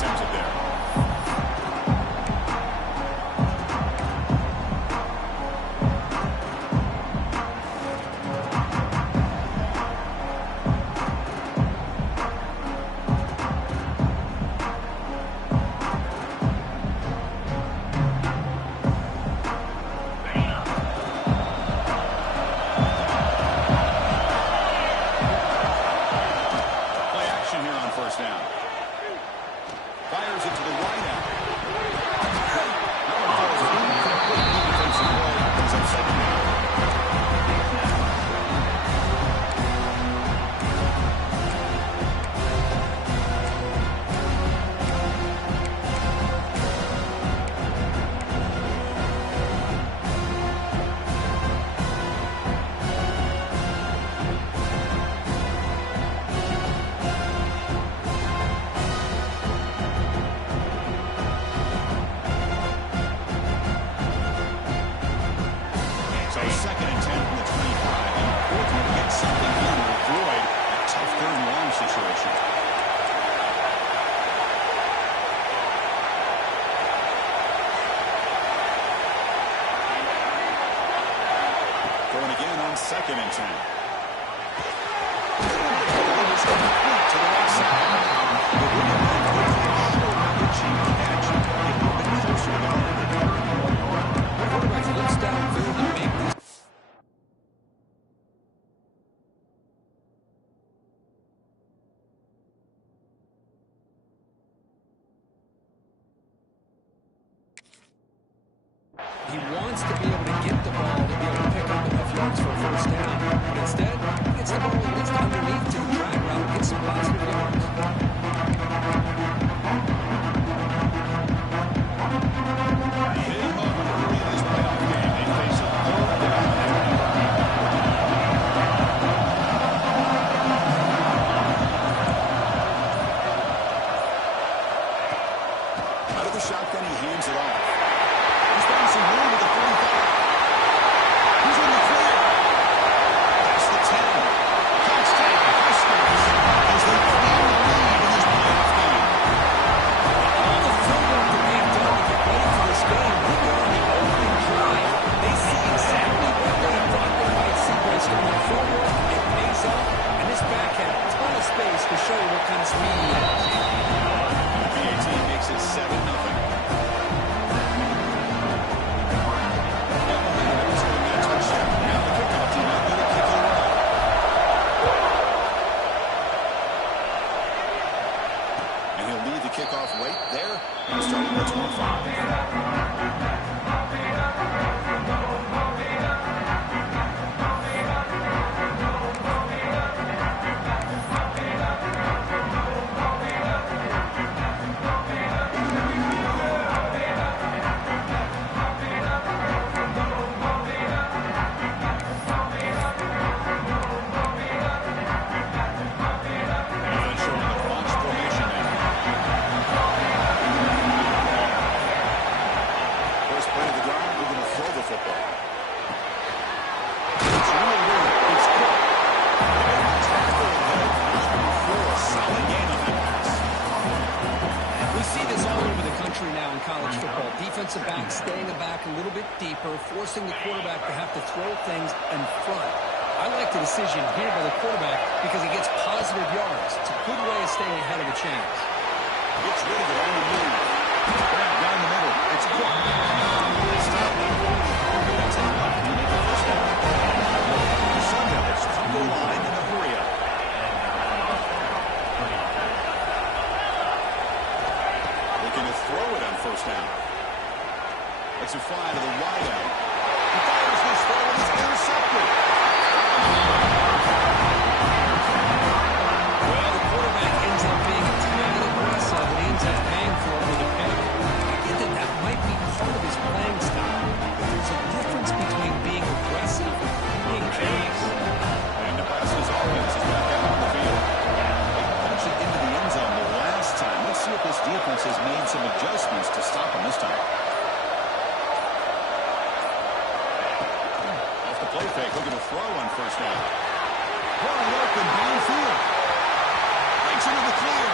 attempted there. Second and 10. He wants to be able to get the ball to be able to pick up enough yards for a first down. But instead, he gets the ball at least underneath to the drag route and gets some positive yards. Out of the shotgun, he hands it off. He's found some room with the 45. He's in the clear. That's the 10. Touchdown, Huskers, as they claim the lead in this playoff game. All the footwork that they've done to get ready for this game, look on the opening drive. They see exactly what they thought they might see based on their footwork. It pays off, and this back had a ton of space to show you what kind of speed he has. The PAT makes it 7-0. Kickoff right there, starting at 25. Now in college football, defensive backs staying back a little bit deeper, forcing the quarterback to have to throw things in front. I like the decision here by the quarterback because he gets positive yards. It's a good way of staying ahead of the chains. Gets rid of it on the move. Grab down the middle. It's caught. Stop it. That's enough to make a first down. The Sun Devils from the line in a hurry up. Looking to throw it on first down. Let's it fly to the wide out. He fires this throw and it's intercepted. Well, the quarterback ends up being a tiny aggressive and ends up paying for it with a pick. I get that that might be part of his playing style, but there's a difference between being aggressive and being careless. And Nebraska's offense is back out on the field. They punched it into the end zone the last time. Let's see if this defense has made some adjustments to stop him this time. Off the play fake, looking to throw on first down. Wide open downfield. Breaks into the clear.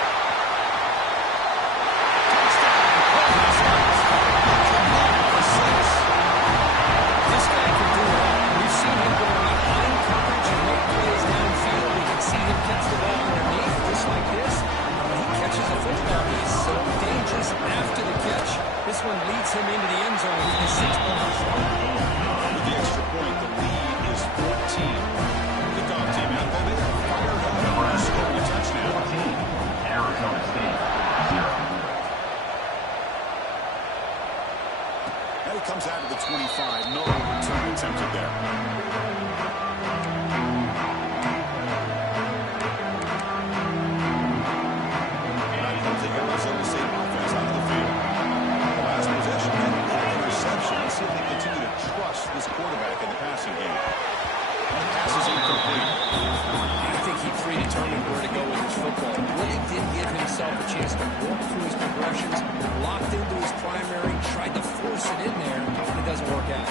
gave himself a chance to walk through his progressions, locked into his primary, tried to force it in there, and it doesn't work out.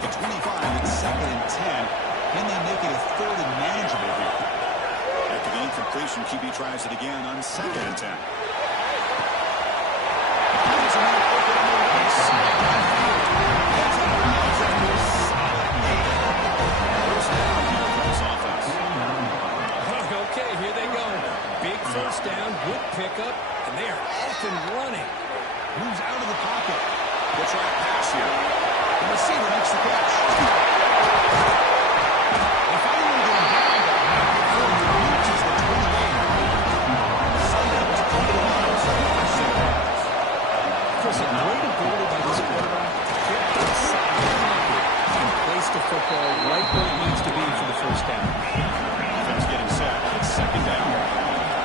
The 25, it's 2nd and 10. Can they make it a 3rd and manageable here? After the incompletion, QB tries it again on 2nd and 10. Okay, here they go. Big first down, good pickup, and they are off and running. Moves out of the pocket. The track pass here. The receiver makes the catch. If anyone going down, reaches the 28. Sunday was over the miles for 6 yards. Chris, a great ability by this quarterback to get outside the pocket and place the football right where it needs to be for the first down. Offense getting set. It's 2nd down.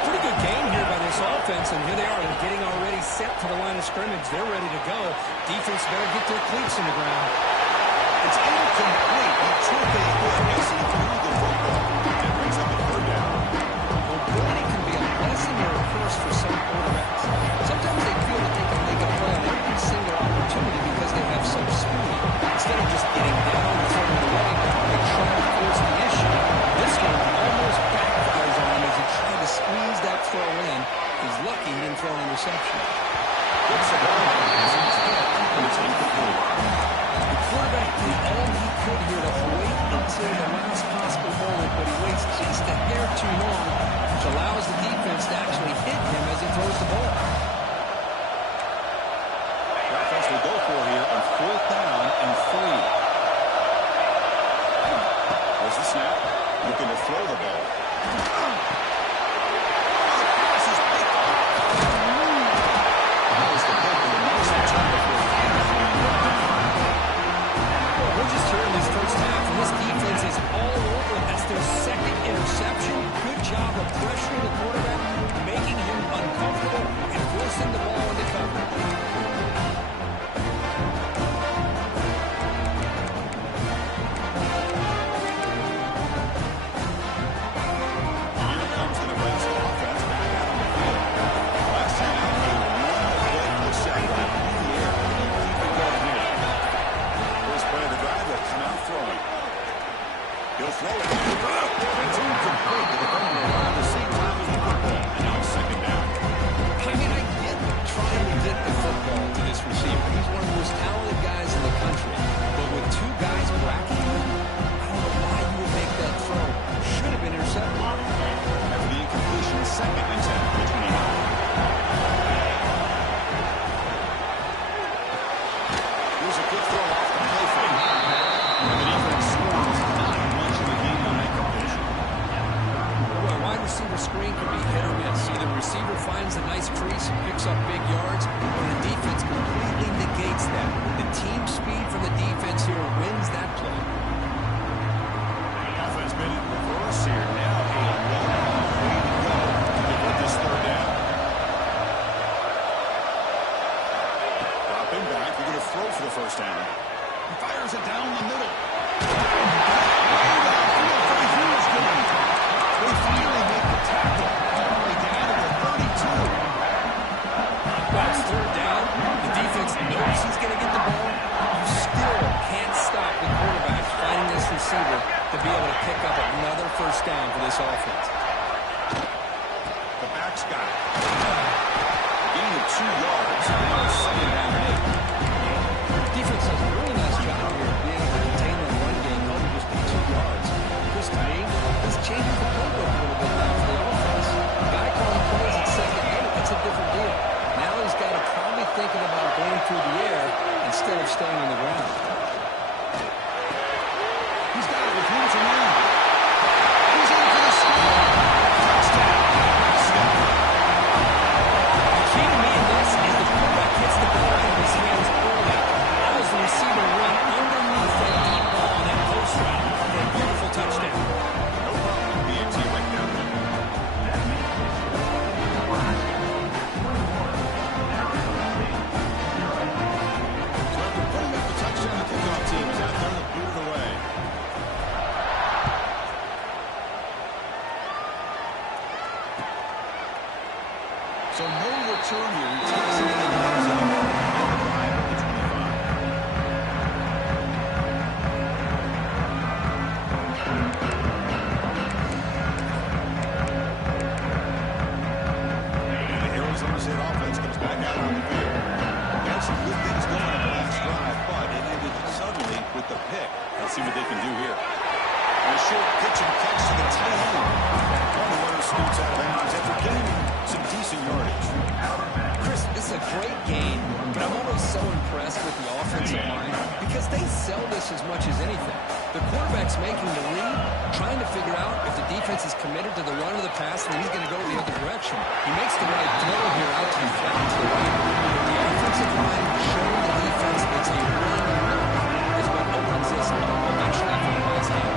Pretty good game here by this offense, and here they are. They're getting already set to the line of scrimmage. They're ready to go. Defense better get their cleats in the ground. It's incomplete. He took a hit as he threw the football. That brings up a 3rd down. Mobility can be a blessing or a curse for some quarterbacks. Sometimes they feel that they can make a play on every single opportunity because they have such speed. Instead of just getting down and throwing it away, they try to force the issue. This one almost backfires on him as he tried to squeeze that throw in. He's lucky he didn't throw an interception. Gets the ball as he's hit, and it's incomplete. The quarterback did all he could here to wait until the last possible moment, but he waits just a hair too long, which allows the defense to actually hit him as he throws the ball. The offense will go for here on 4th down and 3. There's the snap. Looking to throw the ball. We're just here in this first half, and this defense is all over. That's their 2nd interception. Good job of pressuring the quarterback, making him uncomfortable, and forcing the ball into coverage. Here comes the Nebraska offense back out on the field. Last time out, a one-play push-out right in the air. Keep it going here. First play of the drive, they'll come out throwing. He'll throw it. It's incomplete. The defender around the same time as the football. And now 2nd down. I mean, I get trying to get the football to this receiver. He's one of the most talented guys in the country. But with 2 guys bracketing him, I don't know why you would make that throw. Should have been intercepted. After the incompletion, 2nd and 10 for the 29. Here's a good throw off the play fake. The defense scores not much of a gain on that completion. Well, a wide receiver screen can be hit or miss. Either the receiver finds a nice crease and picks up big yards, or the defense completely negates that. The team speed from the defense here wins that play. Offense been in reverse here. Now a long way to go to get this 3rd down. Dropping back. They're going to throw for the first down. He fires it down the middle. Way downfield for Houston. They finally make the tackle. All the way down to the 32. Well, it's 3rd down. The defense knows he's going to get the ball. You still can't stop the quarterback finding this receiver to be able to pick up another first down for this offense. The back's got it. Gain of 2 yards. Now 2nd down and 8. Defense does a really nice job here of being able to contain that run game, only just 2 yards. Chris, to me, this changes the playbook a little bit now for the offense. The guy calling plays at 2nd and 8, that's a different deal. Now he's got to probably thinking about going through the air instead of staying on the ground. He's got it with room to run. He's in for the score. Touchdown. The key to me in this is the quarterback hits the ball out of his hands early. Allows the receiver run underneath that deep ball on that post route for a beautiful touchdown. No problem being So no return here. He takes it in the end zone. And the drive at the 25. And the Arizona State offense comes back out on the field. They had some good things going on the last drive, but it ended suddenly with the pick. Let's see what they can do here. And a short pitch and catch to the tight end. One runner scoots out of bounds after getting some decent yardage. Chris, this is a great game, but I'm always so impressed with the offensive line because they sell this as much as anything. The quarterback's making the read, trying to figure out if the defense is committed to the run or the pass, and he's going to go the other direction. He makes the right throw here out to the flat to the right. The offensive line showing the defense it's a run is what opens this eventually for the last game.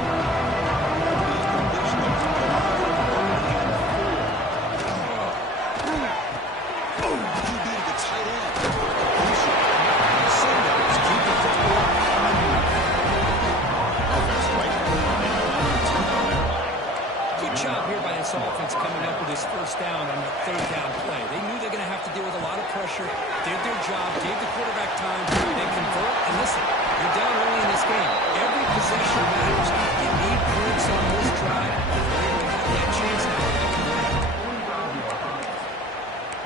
Offense coming up with his first down on the third down play. They knew they're going to have to deal with a lot of pressure, did their job, gave the quarterback time, they convert, and listen, you're down early in this game. Every possession matters. You need points on this drive. They're going to have that chance now.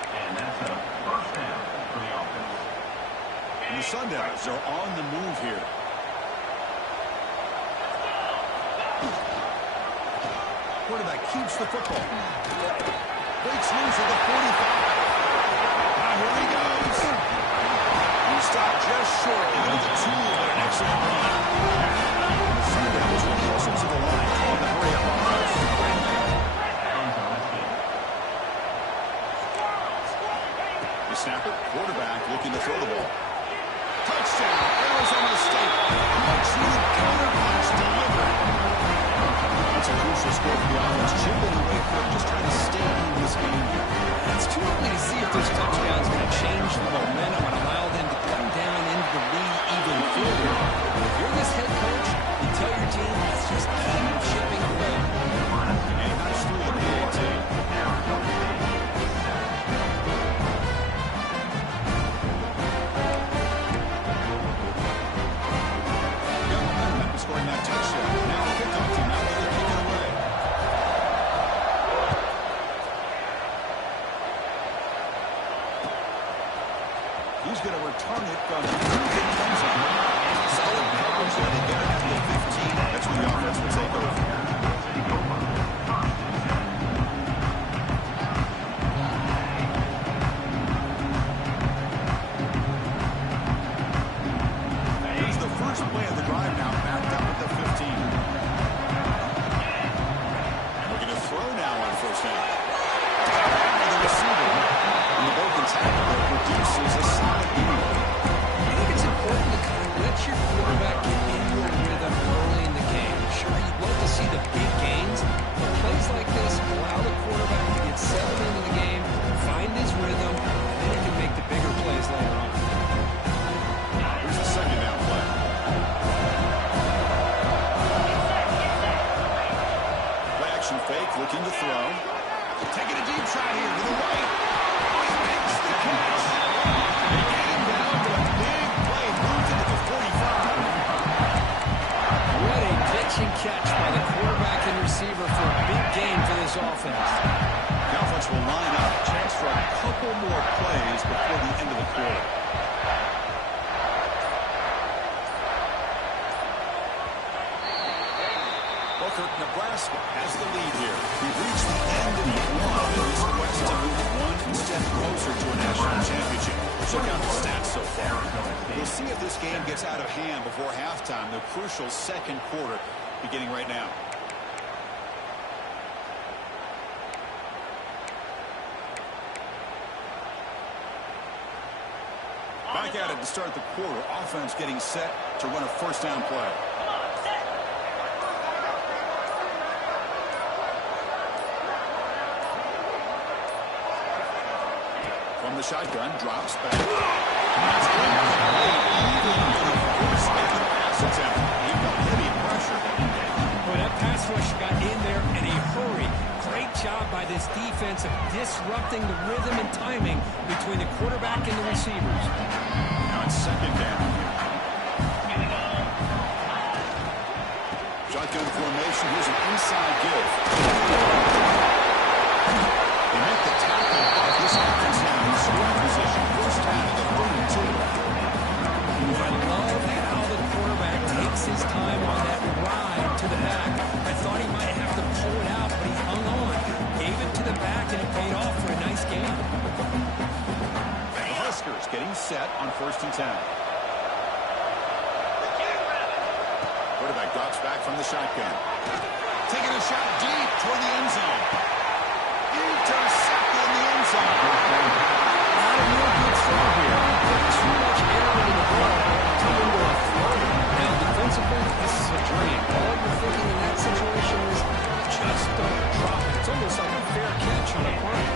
And that's a first down for the offense. And the Sundowns are on the move here. Quarterback keeps the football. Breaks loose at the 45. Now here he goes. He stopped just short of the 2, but an excellent run. The Sundowns will hustle to the line on the hurry-up offense. The snapper, quarterback looking to throw the ball. Touchdown, Arizona State. Much-needed counter-punch delivered. It's a crucial score for the offense. Chipping away quick, just trying to stay in this game here. It's too early to see if those touchdowns are going to change the momentum and allow them to come down into the lead even further. If you're this head coach, you tell your team, let's just keep chipping away. And that's through the PAT. Got momentum after scoring that touchdown. Now the kickoff team out there to kick it away. He's going to return it from the end zone. Solid coverage there to get it to the 15. That's where the offense will take over. Here's the first play of the drive now, backed up at the 15. Looking to throw now on first down. The receiver, and the broken tackle that produces a solid gain. I think it's important to kind of let your quarterback get into a rhythm early in the game. Sure, you'd love to see the big gains, but plays like this allow the quarterback to get settled into the game, find his rhythm, and then he can make the bigger plays later on. Here's the second down play. Play action fake, looking to throw. Taking a deep shot here to the right. He makes the catch. They get him down to a big play. Moves into the 45. What a pitch and catch by the quarterback and receiver for a big game for this offense. The offense will line up. Chance for a couple more plays before the end of the quarter. Nebraska has the lead here. We've reached the end of one in this quest to move one step closer to a national championship. Check out the stats so far. We'll see if this game gets out of hand before halftime, the crucial second quarter beginning right now. Back at it to start the quarter. Offense getting set to run a first down play. From the shotgun, drops back. That's incomplete. Even with a force in the pass attempt. He felt heavy pressure. Boy, that pass rush got in there in a hurry. Great job by this defense of disrupting the rhythm and timing between the quarterback and the receivers. Now it's second down. Shotgun formation. Here's an inside give. They make the tackle, but this offense now in scoring position. First down at the 32. I love how the quarterback takes his time on that ride to the back. I thought he might have to pull it out, but he hung on. Gave it to the back, and it paid off for a nice game. The Huskers getting set on 1st and 10. Quarterback drops back from the shotgun. Taking a shot deep toward the end zone. Intercepted in the end zone. Not a real good throw here. Put too much air into the ball. Turned into a float. Now, defensively, this is a dream. All you're thinking in that situation is just don't drop it. It's almost like a fair catch on a punt.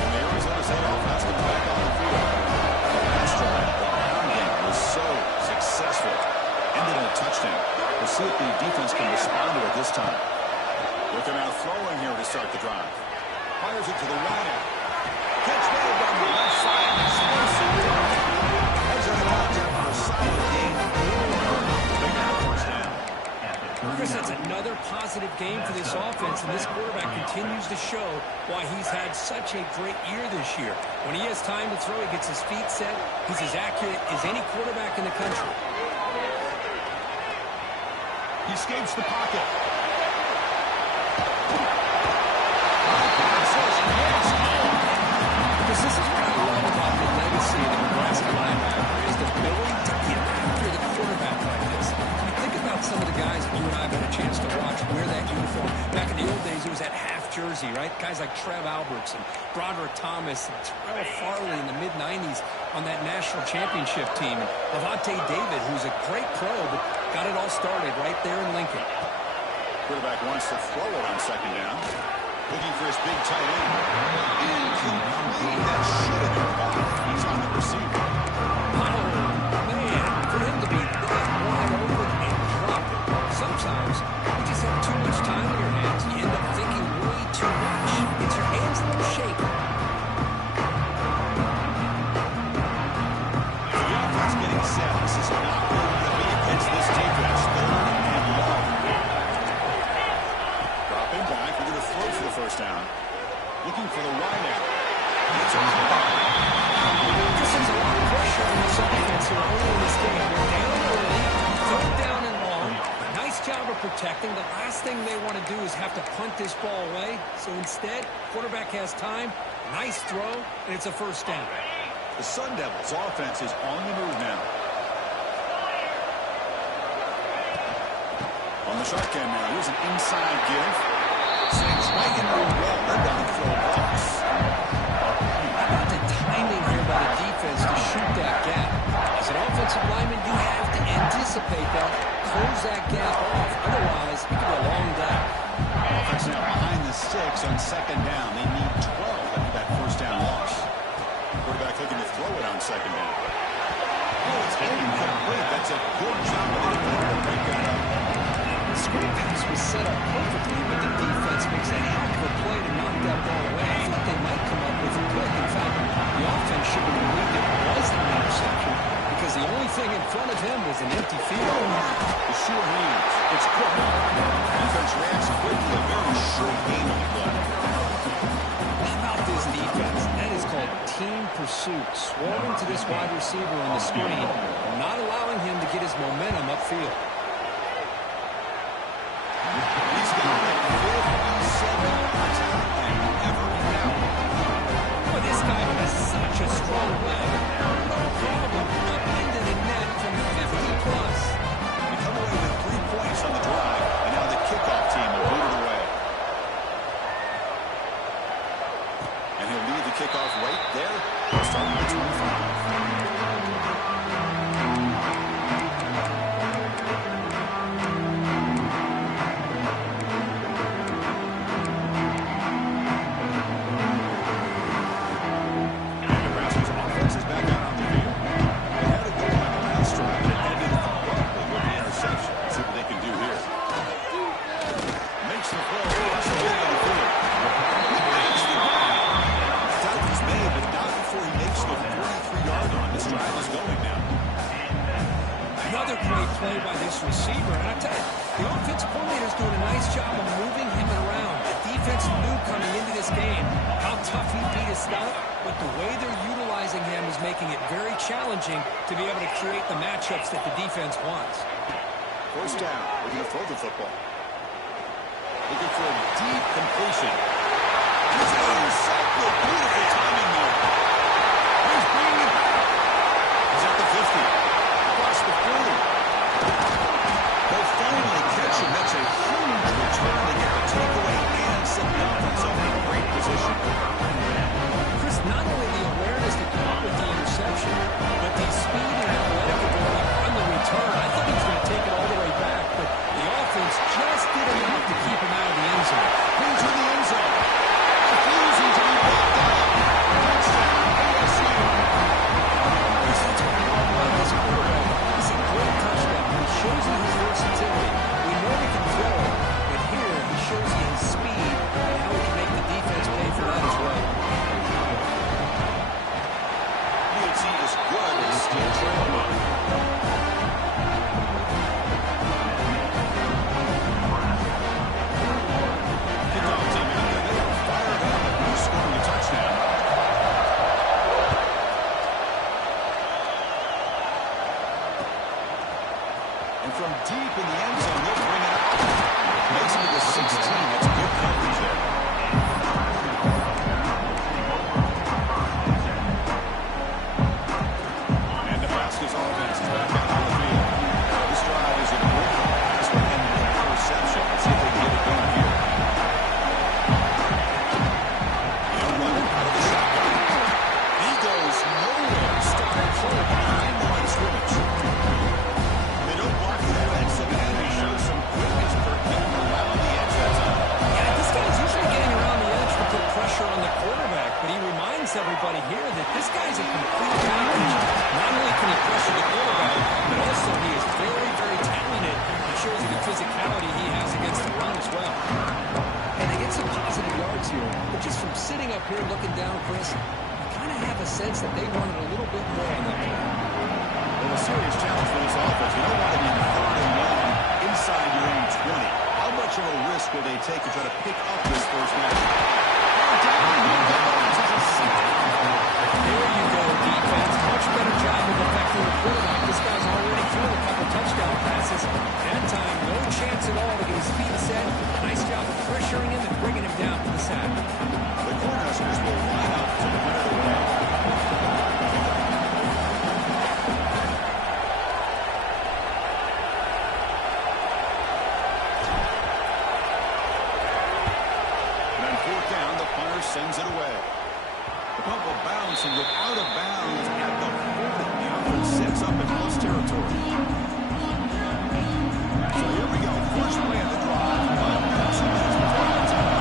And the Arizona's head offense comes back on the field. The last drive, the ground game was so successful. Ended in a touchdown. We'll see if the defense can respond to it this time. Looking out throwing here to start the drive. Fires it to the right. Catch made on the left side. Explosive throw. Heads are out there for a solid gain. Big first down. Chris, that's another positive game for this offense, and this quarterback continues to show why he's had such a great year this year. When he has time to throw, he gets his feet set. He's as accurate as any quarterback in the country. He escapes the pocket. Because this is what I love about the legacy of the Nebraska linebacker is the ability to get after the quarterback like this. I mean, think about some of the guys that you and I have had a chance to watch wear that uniform. Back in the old days, it was that half jersey, right? Guys like Trev Alberts and Broderick Thomas and Terrell Farley in the mid-90s on that national championship team. And Levante David, who's a great pro, but got it all started right there in Lincoln. Quarterback wants to throw it on second down. Looking for his big tight end. Incomplete. That should have been caught. He's on the receiver. Oh, man, for him to be that wide open and drop it. Sometimes you just have too much time on your hands. You end up thinking way too much. It's your hands a little shaky. The offense getting set. This is not where we're going to be against this defense. Third and long. Dropping back. We're going to throw for the first down. Looking for the wide out. It's a This is a lot of pressure on this offense here early in this game. They're down early, third down and long. Nice job of protecting. The last thing they want to do is have to punt this ball away. So instead, quarterback has time, nice throw, and it's a first down. The Sun Devils offense is on the move now. On the shotgun now, here's an inside give. Slings right in the well. They're going to throw blocks. How about the timing here by the defense to shoot that gap? As an offensive lineman, you have to anticipate that, close that gap off. Otherwise, it could be a long day. Offense now behind the sticks on second down. They need 12 after that first down loss. Quarterback looking to throw it on second down. Oh, it's incomplete. That's a good job of the defender to break that up. The screen pass was set up perfectly, but the defense makes a heck of a play to knock that ball away. I thought they might come up with a pick. In fact, the offense should have believed it was an interception because the only thing in front of him was an empty field. The sure hands. It's quick. Defense reacts quickly. A very short game on the play. How about this defense? That is called team pursuit. Swarming to this wide receiver on the screen, not allowing him to get his momentum upfield. He's got like 57 touchdowns and never down. But this guy has such a strong leg. No problem upended in net from 50 plus. We come away with 3 points on the drive, and now the kickoff team will boot it away. And he'll leave the kickoff right there, starting at 25. Nebraska's offense is back out on the field. They had a goal on the last drive, and it ended abruptly with the interception. Let's see what they can do here. Makes the throw. Russell getting on the field. job of moving him around. The defense knew coming into this game how tough he'd be to stop, but the way they're utilizing him is making it very challenging to be able to create the matchups that the defense wants. First down. We're going to throw the football. Looking for a deep completion. He's intercepted. Beautiful timing there. He's bringing it back. He's at the 50. Across the 40. They'll finally catch him. That's a huge return to get the takeaway and set the offense up in a great position. Chris, not only the awareness to come up with the interception, but the speed and athletic ability on the return. I thought he was going to take it all the way back, but the offense just did enough to keep him out of the end zone. Into the end zone. Refusing to be blocked out. Touchdown, ASU. Chris, that's what I love about this quarterback. It's a great touchdown. He shows you his versatility. We know he can throw it, but here he shows you his speed and how he can make the defense pay for that as well. UNC is good and still trailing. Kickoff team out there. They are fired up. Who's scoring a touchdown? And from deep in the end zone, they'll bring it out. Makes it to the 16. That's good coverage there. And Nebraska's offense is back out on the field. This drive is important. This one ended in an interception. Let's see if they can get it done here. And running out of the shotgun. He goes nowhere. Stopped short behind the line of scrimmage. They don't block that end, so then they show some quickness for getting around the edge that time. Yeah, this guy's usually getting around the edge to put pressure on the quarterback, but he reminds everybody here that this guy's a complete package. Not only can he pressure the quarterback, but also he is very, very talented. It shows you the physicality he has against the run as well. And they get some positive yards here, but just from sitting up here looking down, Chris, you kind of have a sense that they wanted a little bit more on that play. Well, a serious challenge for this offense. You don't want to be 3rd and 1 inside your own 20. How much of a risk will they take to try to pick up this first down? There you go, defense. Much better job of affecting the quarterback. This guy's already thrown a couple touchdown passes. That time, no chance at all to get his feet set. Nice job of pressuring him and bringing him down to the sack. The Cornhuskers will line up to the middle of the way. And on 4th down, the punter sends it away. The punt will bounce and go out of bounds at the 40. The offense sets up in close territory. So here we go. First play of the drive. About 2 minutes before halftime.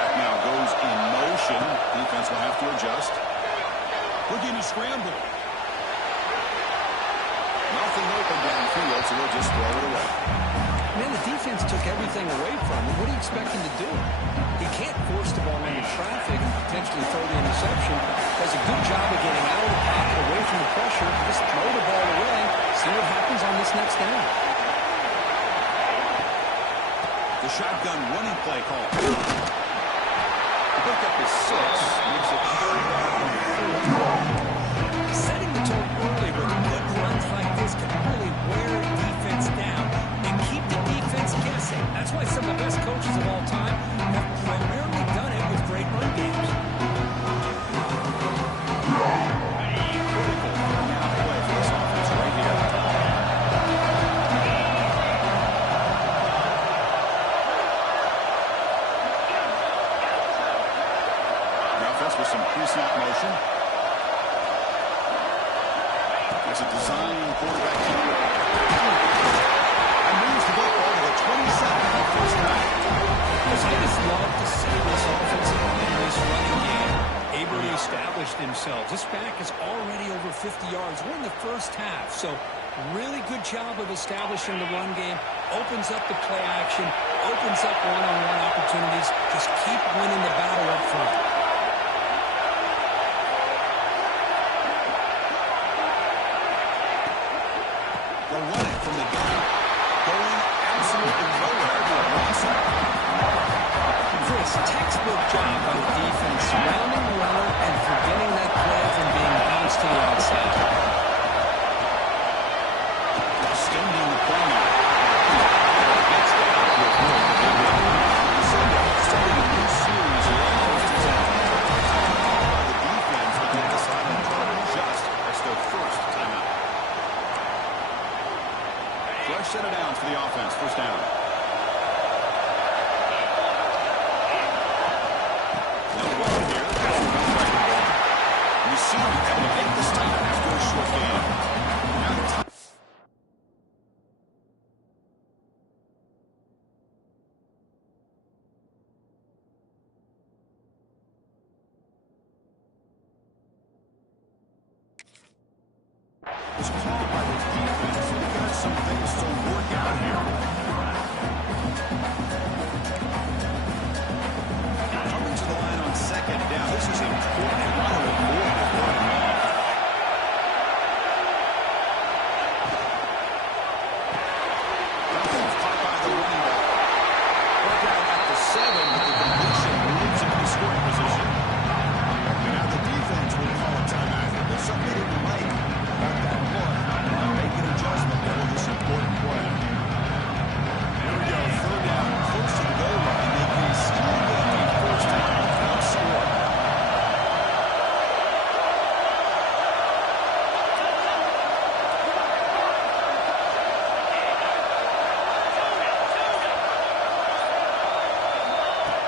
That now goes in motion. Defense will have to adjust. Looking to scramble. Nothing open downfield, so we'll just throw it away. Man, the defense took everything away from him. What do you expect him to do? He can't force the ball into traffic and potentially throw the interception. Does a good job of getting out of the pocket, away from the pressure. Just throw the ball away. See what happens on this next down. The shotgun running play call. Pick up his 6. Makes it 3rd down and 4. Setting the tone early with good runs like this can really wear a defense down and keep the defense guessing. That's why some of the best coaches of all time have primarily done it with great run games. Critical down play for this offense right here. The offense with some pre-snap motion. There's a design quarterback keeper. And moves the football to the 27 on first down. I just love to see this offensive line, this running game, able to establish themselves. This back is already over 50 yards. We're in the first half, so really good job of establishing the run game. Opens up the play action, opens up one-on-one opportunities. Just keep winning the battle up front. They'll run it from the gun. Going absolutely nowhere. Awesome. Chris, textbook job by the defense surrounding the runner and preventing that play from being bounced to the outside. Extending the corner. Gets down with no big run. Starting a new series of first and 10. The defense will get the silent drive just as their first timeout. Fresh set of downs for the offense. First down. You see him having to make the stop after a short game. Now the time. Was called by the defense. We got some things to work out here. Coming to the line on second down. This is important. They want to avoid the third and long. Nothing's caught by the running back. Work out at the 7, but the completion moves into scoring position. And now the defense will call a timeout. There's something they didn't like about that look. Now make an adjustment for this important play. Here we go. Third down. Close to the goal line. They can still get a first down without scoring.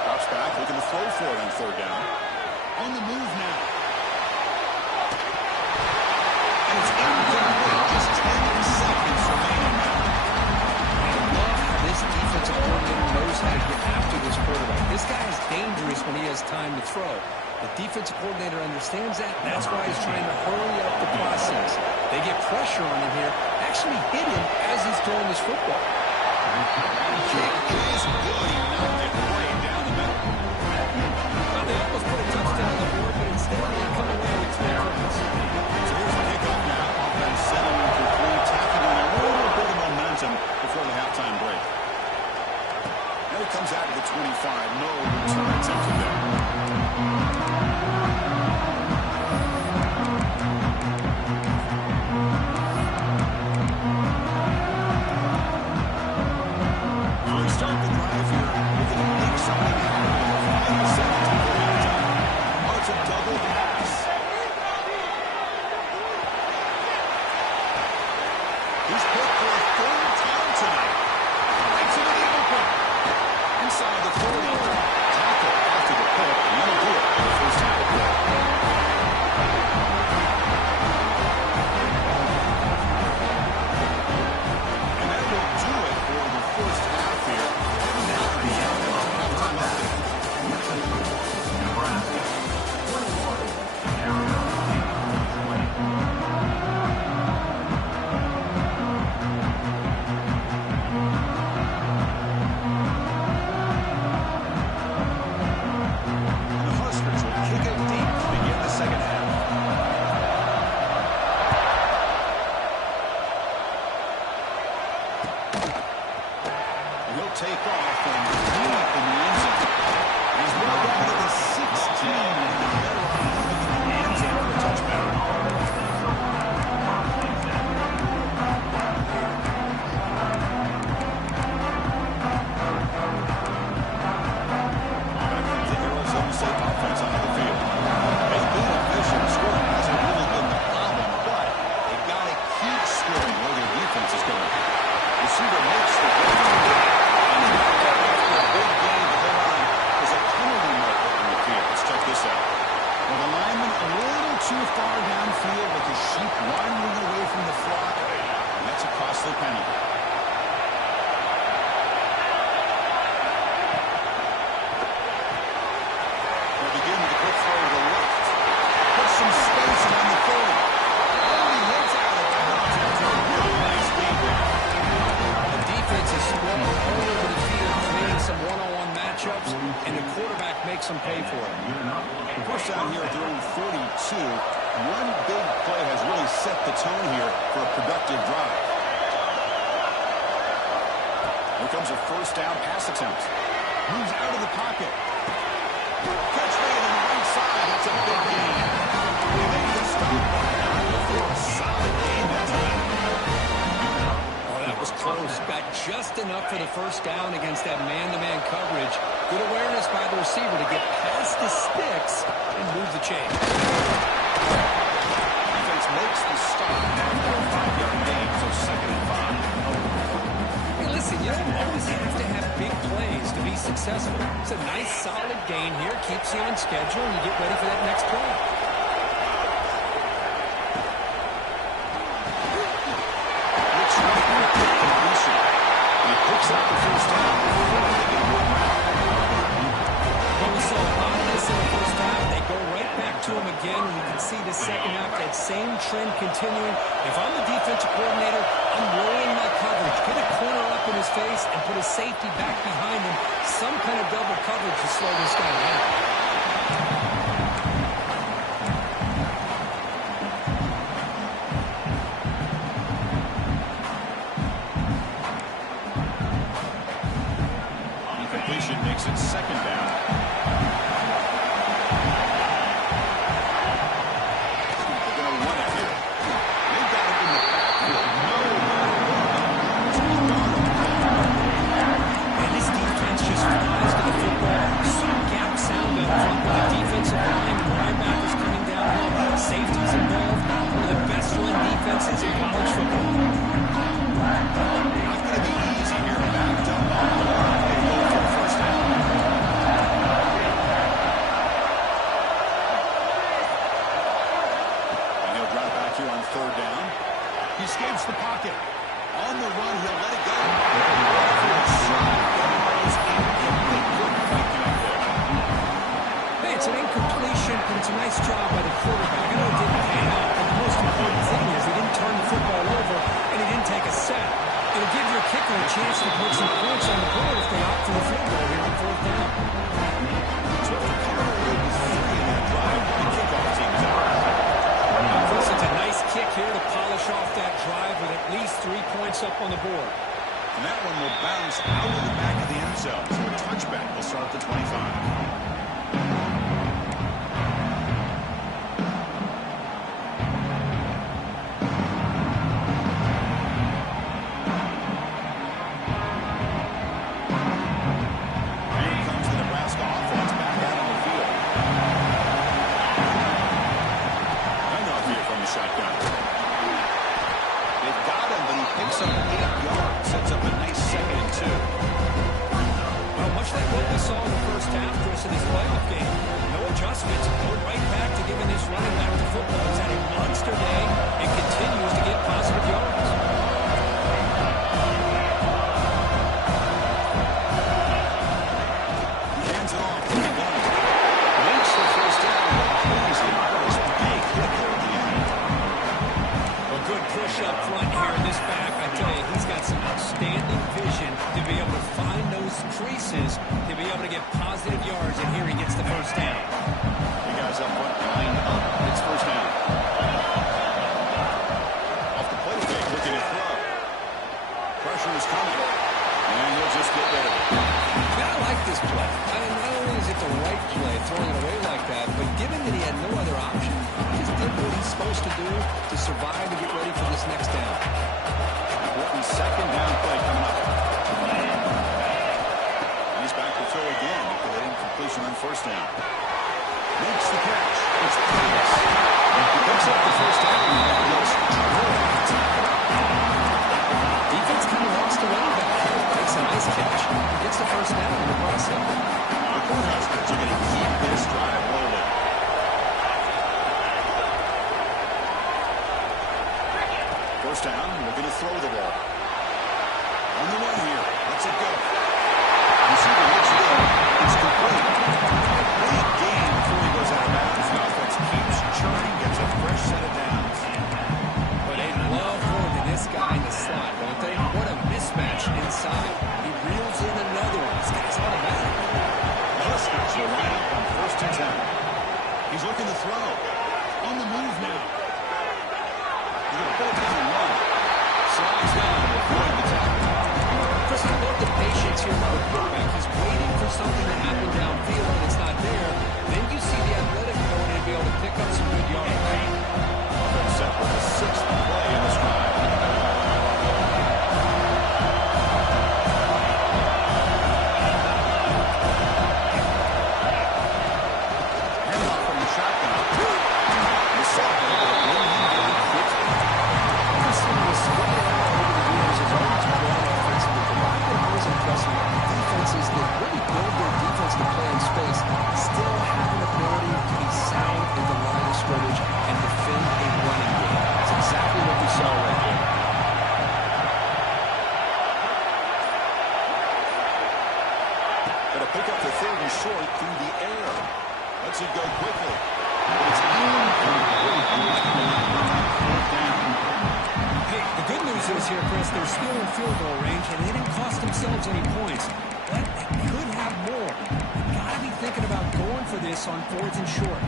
Drops back, looking to throw for it on third down. On the move now. And it's incomplete. Just 10 seconds remaining now. I love how this defensive coordinator knows how to get after this quarterback. This guy is dangerous when he has time to throw. The defensive coordinator understands that. That's why he's trying to hurry up the process. They get pressure on him here. Actually hit him as he's throwing this football. Kick is good. He knocked it right down the middle. Well, they almost put a touchdown on the board, but instead they come away with 3 points. So here's the kickoff now. Offense settling for 3, tacking on a little bit of momentum before the halftime break. Now he comes out to the 25. No return attempted there. They start the drive here. Looking to make something happen. Final second to go halftime. Oh, it's a double pass. He's put for a third time tonight. Right to the open. Inside the 40. Tackle after the pick. And that'll do it for the first half of play. And that will do it for the first half here. Now the halftime out. Nebraska 21, Arizona 20. And the Huskers will kick it deep to begin the second half. And he'll take off and clean up in the end zone. He's well down to the 16 and better off in the end zone for a touchback. Back from the Arizona State offense on the field. They've been efficient. Scoring hasn't really been the problem, but they've got to keep scoring where their defense is going. Receiver makes the play. And after a big game to hold on, there's a penalty marker on the field. Let's check this out. Well, the lineman a little too far downfield with the sheep wandering away from the flock. And that's a costly penalty. They'll begin with a quick throw to the left. Put some space on the 30. Oh, he hits out of bounds after a really nice beat there. The defense is strong all over the field, creating some one-on-one matchups, and the quarterback makes them pay for it. First down here at their own 42. One big play has really set the tone here for a productive drive. comes a first down pass attempt. Moves out of the pocket. Catch made on the right side. That's a big gain. They made the stop. For a solid gain that time. Oh, that was close. Got just enough for the first down against that man-to-man coverage. Good awareness by the receiver to get past the sticks and move the chain. Defense makes the stop after a 5-yard gain, so 2nd and 5. Hey, listen, you don't always have to have big plays to be successful. It's a nice, solid gain here. Keeps you on schedule, and you get ready for that next play. Looks right for a quick completion. He picks up the first down before they get one back. Well, we saw a lot of this in the first half. They go right back to him again, and you can see the second half, that same trend continuing. If I'm the defensive coordinator, I'm rolling my coverage. Get a corner up in his face and put a safety back behind him. Some kind of double coverage to slow this guy down. Incompletion makes it 2nd down. They're going to run it here. They've got it in the backfield. No. And this defense just flies to the football. Some gap sound up front with the defensive line. Linebackers coming down low. Safeties involved. One of the best run defenses in college football. Not going to be easy here. Backed up on the line. They go for the first down. And he'll drop back here on 3rd down. He escapes the pocket. On the run, he'll let it go. For a shot. Goes incomplete. Couldn't quite get up there. Hey, it's an incompletion, but it's a nice job by the quarterback. I know it didn't pan out, but the most important thing is he didn't turn the football over and he didn't take a sack. It'll give your kicker a chance to put some points on the board if they opt for the field goal here on 4th down. So after Carter with 3 in that drive, the kickoff team's out. Chris, it's a nice kick here to polish off that drive with at least 3 points up on the board. And that one will bounce out of the back of the end zone. So a touchback will start at the 25. Here comes the Nebraska offense back out on the field. Handoff here from the shotgun. They've got him, but he picks up 8 yards. Sets up a nice 2nd and 2. Well, much like what we saw in the first half, Chris, in this playoff game. No adjustments. Go right back to giving this running back to football. He's had a monster day and continues to get positive yards. Hands it off to the gunner. Makes the first down. Crazy. That was a big hit there at the end. A good push up front here in this back. I tell you, he's got some outstanding vision to be able to find those creases, to be able to get positive yards, and here he gets the first down. The guys up front lined up. It's first down. Off the play fake, looking to throw. Pressure is coming. And he'll just get rid of it. Man, I like this play. I mean, not only is it the right play, throwing it away like that, but given that he had no other option, he just did what he's supposed to do to survive and get ready for this next down. Important 2nd down play coming up. And he's back to throw again after that incompletion on 1st down. Makes the catch. It's Davis. He picks up the first down. Looks terrific. Defense kind of wants to run back here. Makes a nice catch. Gets the first down in the process. The Cornhuskers are going to keep this drive rolling. First down, looking to throw the ball. On the run here, lets it go. Receiver looks it in. It's complete. Big gain before he goes out of bounds. The offense keeps churning, gets a fresh set of downs. But they love going to this guy in the slot, don't they? What a mismatch inside. He reels in another one. This guy's automatic. The Huskers will line up on 1st and 10. He's looking to throw. On the move now. He's going to pull it down and run. Slides down to avoid the tackle. Chris, I love the pace the quarterback. He's waiting for something to happen downfield, and it's not there. Then you see the athletic ability to be able to pick up some good yards. Offense set for the 6th play in this drive. Handoff from the shotgun. The sophomore able to bring him down quickly. This team was spread out over the years has always grown offensively. But what I've been always impressed with defenses that really build their defense to play in space still have an ability to be sound at the line of scrimmage and defend a running game. That's exactly what we saw right here. Gonna pick up the 3rd and short through the air. Lets it go quickly. But it's incomplete. 4th down. Hey, the good news is here, Chris, they're still in field goal range, and they didn't cost themselves any points. But they could have more. They've got to be thinking about going for this on 4th and short.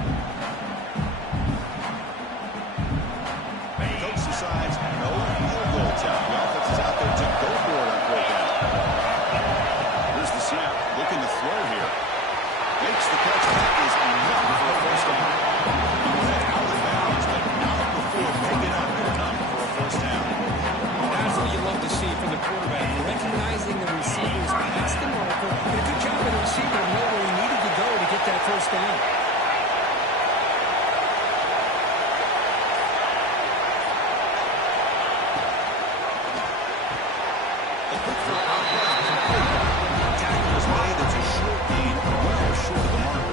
The coach decides no field goal attempt. The offense is out there to go for it on 4th down. Here's the snap. Looking to throw here. Makes the catch. That is enough for a 1st down. He went out of bounds, but not before making up enough for a 1st down. That's what you love to see from the quarterback, recognizing the receivers past the marker. Did a good job of the receiver to know where he needed to go to get that 1st down. A quick throw out left complete. Tackle is made. It's a short gain, well short of the marker.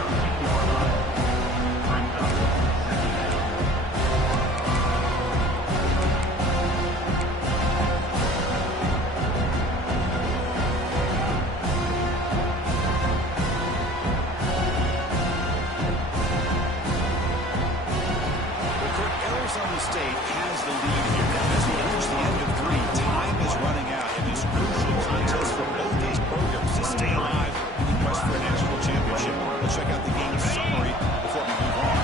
Arizona State has the lead here as we reach the end of 3. Time is running out in this crucial contest for both these programs to stay alive in the quest for a national championship. Let's check out the game summary before we move on.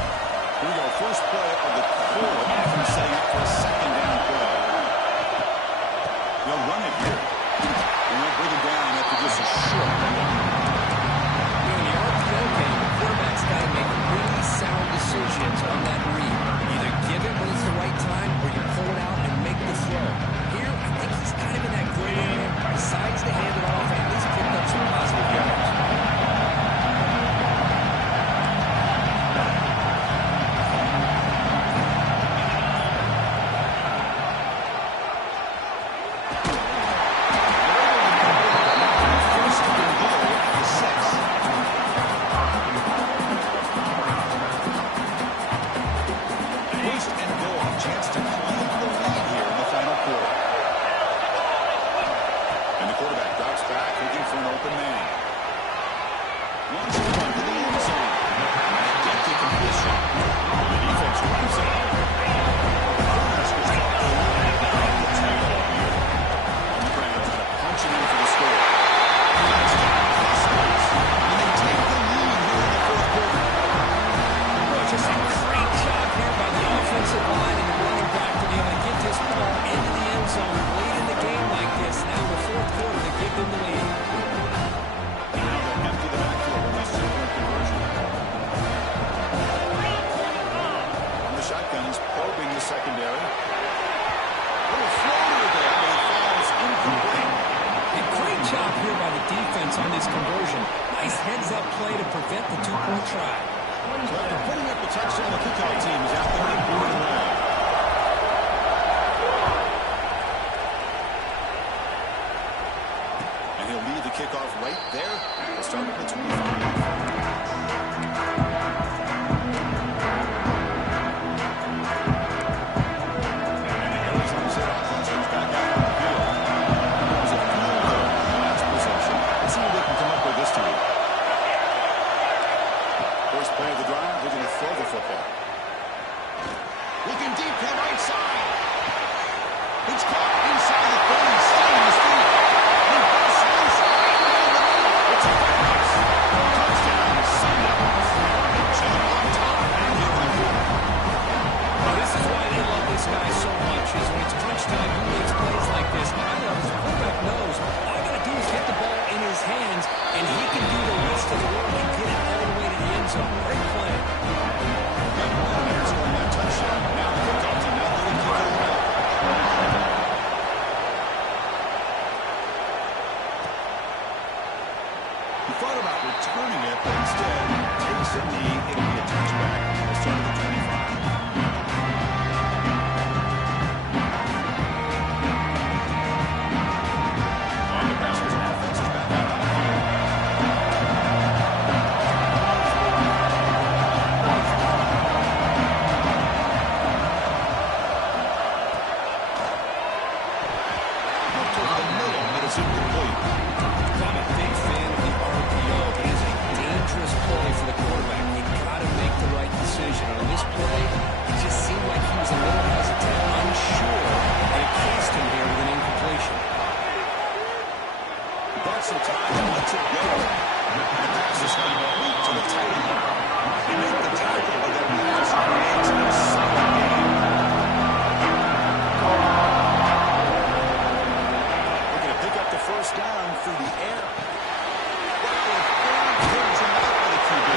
Here we go. First play of the quarter. Offense setting up for a 2nd down play. They'll run it here. And they'll bring it down after just a short run. In the RPO game, the quarterback's got to make really sound decisions on that read. Either give it when it's the right time, or you pull it out and make the throw. Here, I think he's kind of in that gray area. Decides to hand it off and at least pick up some positive yards. On this conversion. Nice heads-up play to prevent the 2-point try. So after putting up a touchdown, the kickoff team is out there and booting away. And he'll lead the kickoff right there. We'll start at the 25. Play of the drive, they're going to throw the football. Looking deep to the right side. It's caught inside the 30, still on his feet. And Buss loose right in the middle. It's a pass. Touchdown, Sundowns. Jump on top and hit the corner. Well, this is why they love this guy so much, is when it's crunch time, he makes plays like this. But I know the quarterback knows all I got to do is get the ball in his hand. thought about returning it, but instead takes a knee. It'll be a touchback. We'll start at the 25. On Nebraska's offense is back out on the field. Looked over the middle, but it's incomplete. I'm a big fan of the RPO. It is a dangerous play for the quarterback. You've got to make the right decision. On this play, it just seemed like he was a little hesitant, unsure, and it cost him there with an incompletion. Bought some time and lets it go. The pass is complete to the tight end. He made the tackle, but that pass remains a solid game. We're going to pick up the first down through the air. Wow, a third pitch and out by the QB.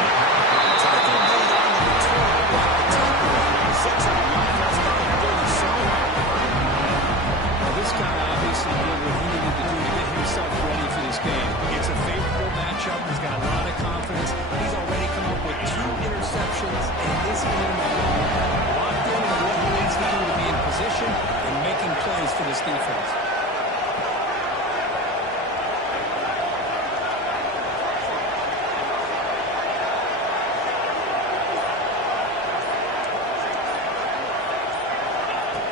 Tackle made on the return. Block the tackle. Sets up the offense at the 37. Well, this guy obviously did what he needed to do to get himself ready for this game. It's a favorable matchup. He's got a lot of confidence. He's already come up with 2 interceptions in this game alone. Locked in on what he needs to do to be in position and making plays for this defense.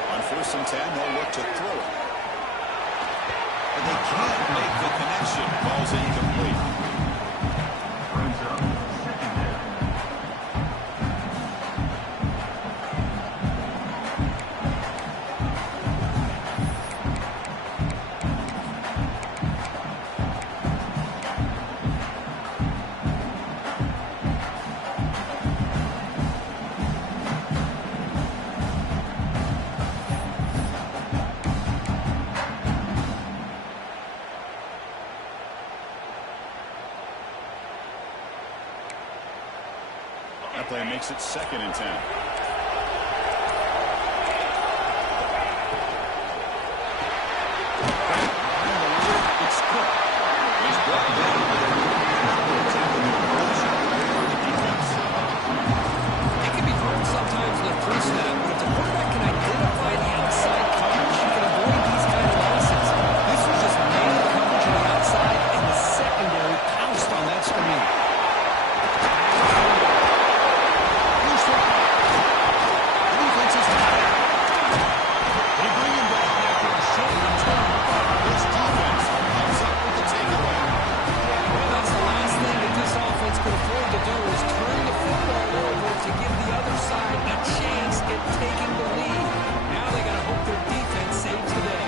On 1st and 10, they'll look to throw it. But they can't make the connection. Ball's incomplete. Brings up secondary. That play makes it 2nd and 10. It's Cook. He's brought down by the tackle the collision on the defense. It can be hard sometimes to press that, but if the quarterback can identify the outside coverage, you can avoid these kind of losses. This was just man coverage on the outside, and the secondary pounced on that screen. Here's the the defense is tired. They bring him back after a short return. This defense comes up with the takeaway. Well, that's the last thing that this offense could afford to do is turn the football over to give the other side a chance at taking the lead. Now they got to hope their defense saves the day.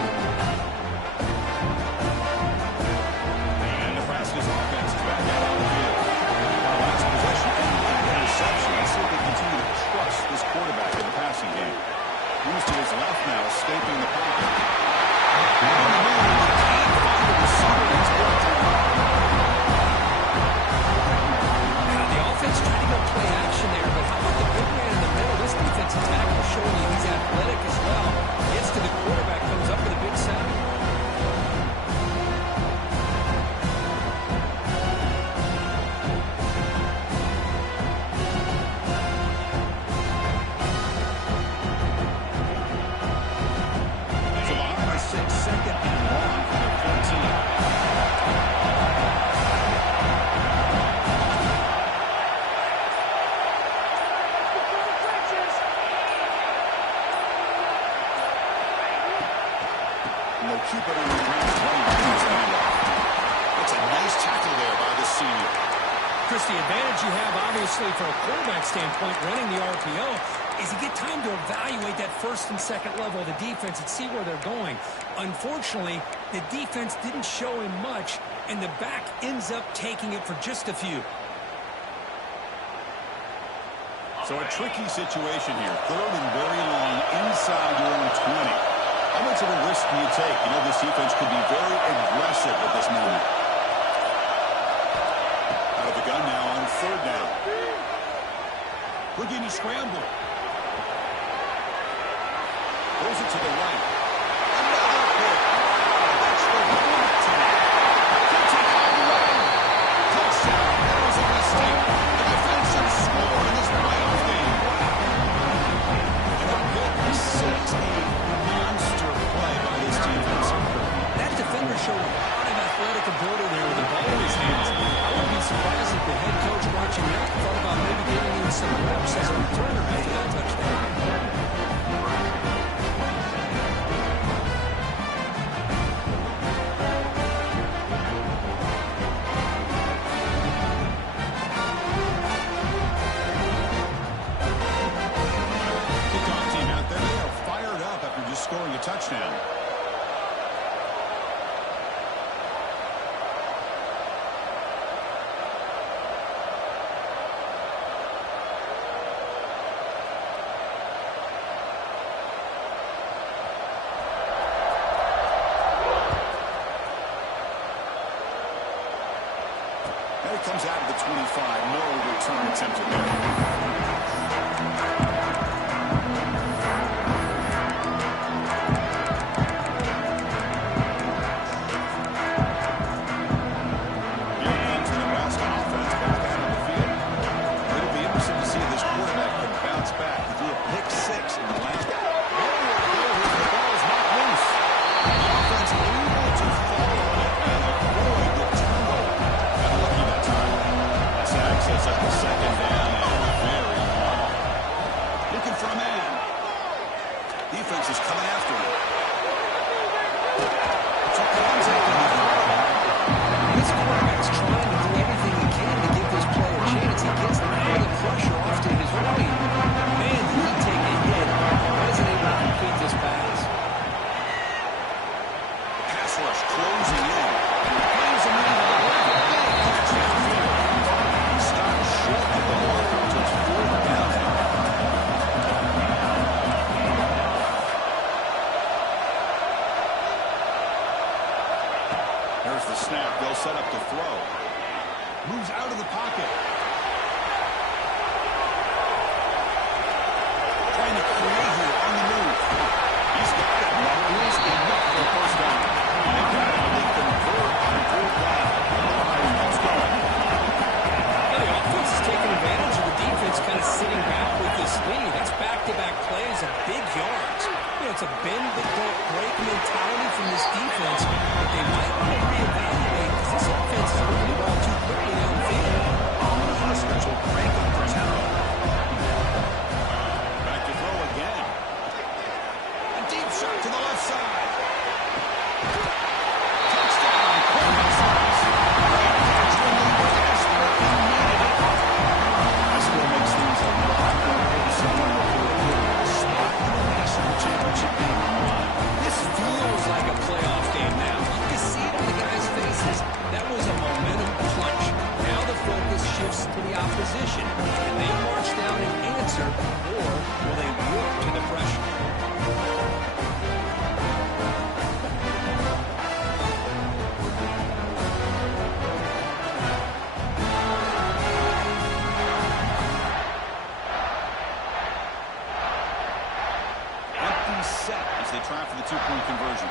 And Nebraska's offense is back out on the field. Last possession ended in an interception. Let's see if they continue to trust this quarterback in the passing game. Moves to his left now, escaping the pocket. On the move, he can't find the receiver. He's blocked it. Now, the offense trying to go play action there, but how about the big man in the middle? This defensive tackle showing you he's athletic as well. Gets to the quarterback, comes up with a big sack. So behind the 6, 2nd and long for their 14. And they'll keep it on the ground. 20 yards handoff. That's a nice tackle there by the senior. Chris, the advantage you have, obviously, from a quarterback standpoint, running the RPO, is you get time to evaluate that 1st and 2nd level of the defense and see where they're going. Unfortunately, the defense didn't show him much, and the back ends up taking it for just a few. So a tricky situation here. 3rd and very long inside your own 20. How much of a risk do you take? You know, this defense could be very aggressive at this moment. Out of the gun now on 3rd down. Looking to scramble. Throws it to the right. Another pick. That's the 14. Puts it all the way. Comes out of the 25. No return attempted there. And the Nebraska offense back out on the field. It'll be interesting to see if this quarterback can bounce back. He threw a pick 6 in the last. The ball is knocked loose. The offense able to fall on it and avoid the turnover. Got lucky that time. That sack sets up the second down and very long. Looking for a man. Defense is coming after him. Took contact on the throw. This quarterback's trying to do everything he can to give this player a chance. He gets all the pressure off to his right. Man, did he take a hit. Wasn't able to complete this pass. The pass rush closing in. Brings him in with a big catch downfield. Stopped short of the marker until it's 4th down. There's the snap. They'll set up the throw. Moves out of the pocket. Trying to create here on the move. He's got it. That is enough for a first down. They got it. They convert on 4th down. Let's go. The offense is taking advantage of the defense kind of sitting back with this lead. That's back-to-back plays of big yards. You know, it's a bend-but-don't-break mentality from this defense, but they might want to reevaluate because this offense is moving the ball too quickly downfield. The Huskers will crank up the tempo. Back to throw again. A deep shot to the left side. Touchdown. Cardinals. Great catch when they were desperately needed it. This still makes things a lot more noticeable for a spot in the national championship game on the line. This feels like a playoff game now. You can see it on the guys' faces. That was a momentum punch. Now the focus shifts to the opposition. Can they march down and answer, or will they work to the pressure? Empty set as they try for the 2-point conversion.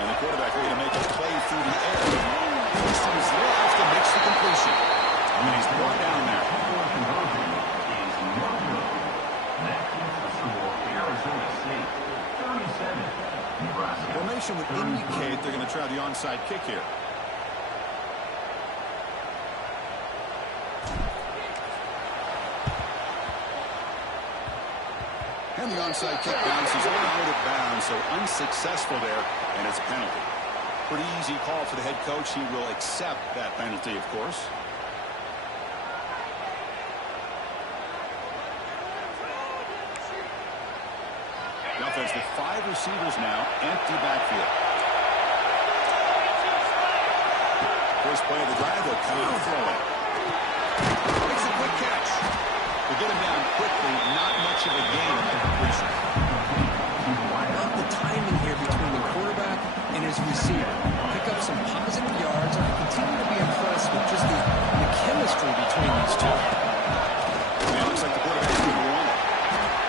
And the quarterback ready to make a play through the air. Goes to his left and makes the completion. And he's brought down there. Conversion is no good. That keeps the score Arizona State 37. Nebraska. Formation would indicate they're going to try the onside kick here. And the onside kick bounces out of bounds, so unsuccessful there, and it's a penalty. Pretty easy call for the head coach. He will accept that penalty, of course. The offense with 5 receivers now, empty backfield. First play of the drive, they'll come out throwing. Makes a quick catch. They get him down quickly, not much of a gain in that completion. Love the timing here between the quarterback and his receiver. Pick up some positive yards, and I continue to be impressed with just the chemistry between these two. And it looks like the quarterback's going to run it.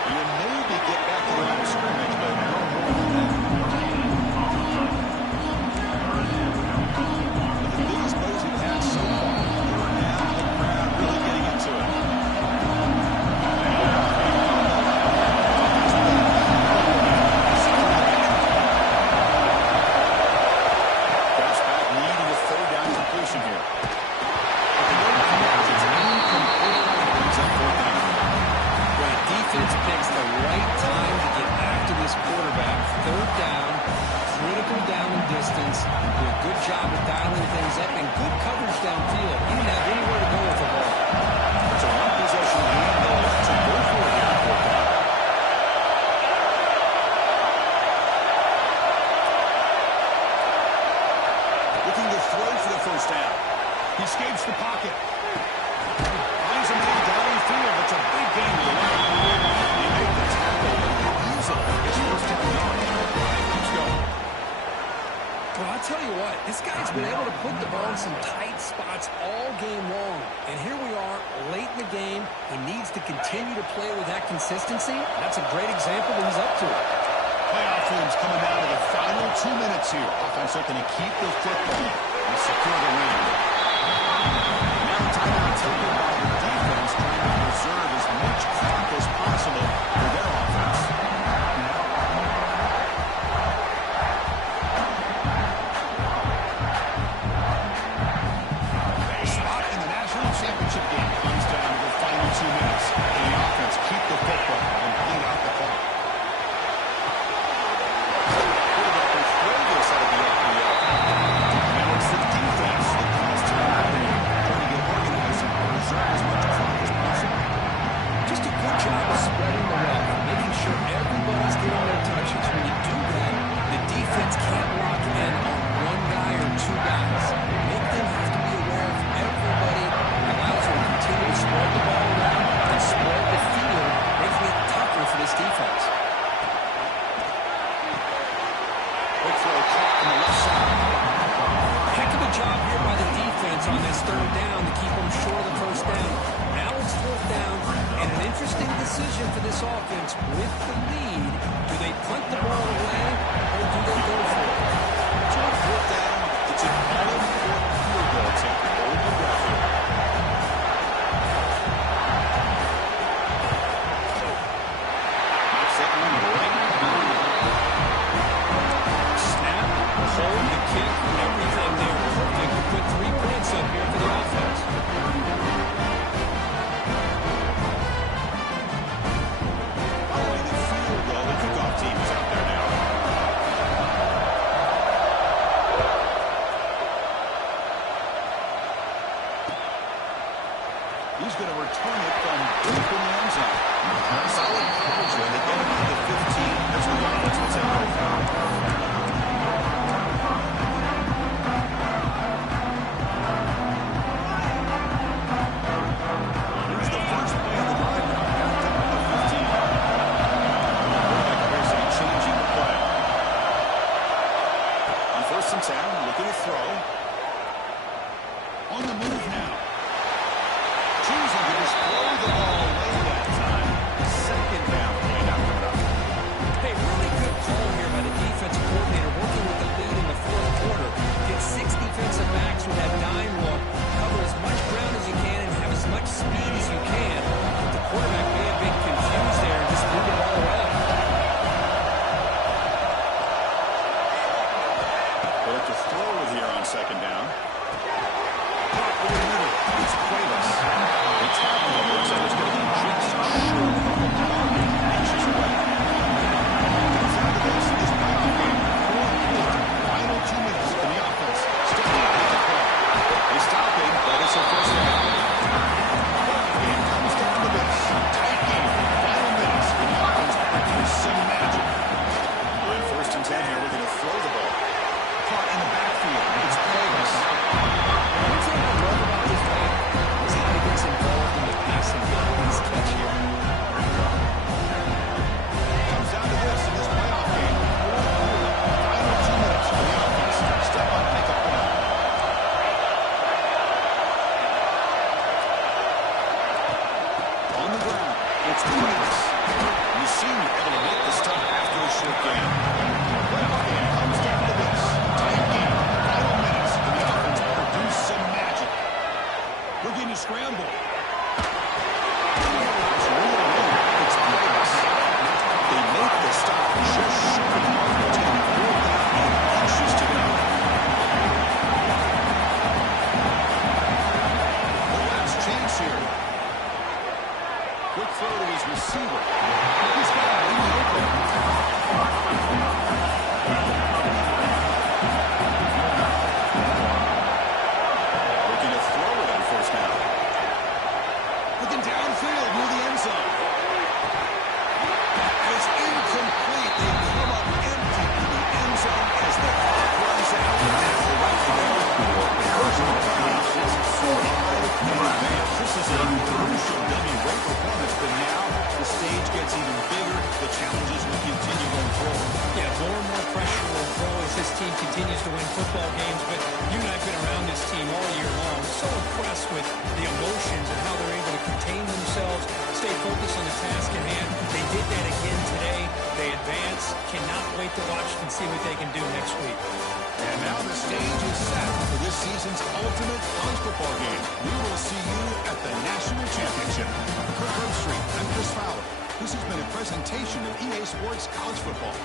And then maybe get back to the line of scrimmage, but no more than that. But the biggest plays we've had so far, now the crowd really getting into it. Escapes the pocket. Finds a man downfield. It's a big game to the right. They make the tackle easily. It's first down yard. Keeps going. Well, I'll tell you what, He's been able to put the ball in some tight spots all game long. And here we are, late in the game. He needs to continue to play with that consistency. That's a great example that he's up to it. Playoff games coming down to the final 2 minutes here. Offense looking to keep the football and secure the win. Now timeout taken by the defense, trying to preserve as much clock as possible for their offense. A spot in the national championship game comes down to the final 2 minutes. Can the offense keep the football and bleed out the clock? Just a good job of spreading the wealth, making sure everybody's getting their touches. When you do that, the defense can't lock in on one guy or two guys. Make them have to be aware of everybody. Allows them to continue to spread the ball around and spread the field, making it tougher for this defense. Quick throw caught on the left side. Heck of a job here by the defense on this third down to keep them short of the first down. Now it's fourth down, and an interesting decision for this offense with the lead. Do they punt the ball away, or do they go for it? So on fourth down, it's an all-important field goal attempt. Hold your breath here. Knocks that one right down. Snap, hold, the kick, everything there. Perfect to put 3 points up here for the offense. Following the field goal, the kickoff team is out there now. continues to win football games, but you and I have been around this team all year long. So impressed with the emotions and how they're able to contain themselves, stay focused on the task at hand. They did that again today. They advance. Cannot wait to watch and see what they can do next week. And now the stage is set for this season's ultimate college football game. We will see you at the National Championship. For Kirk Herbstreit, I'm Chris Fowler. This has been a presentation of EA Sports College Football.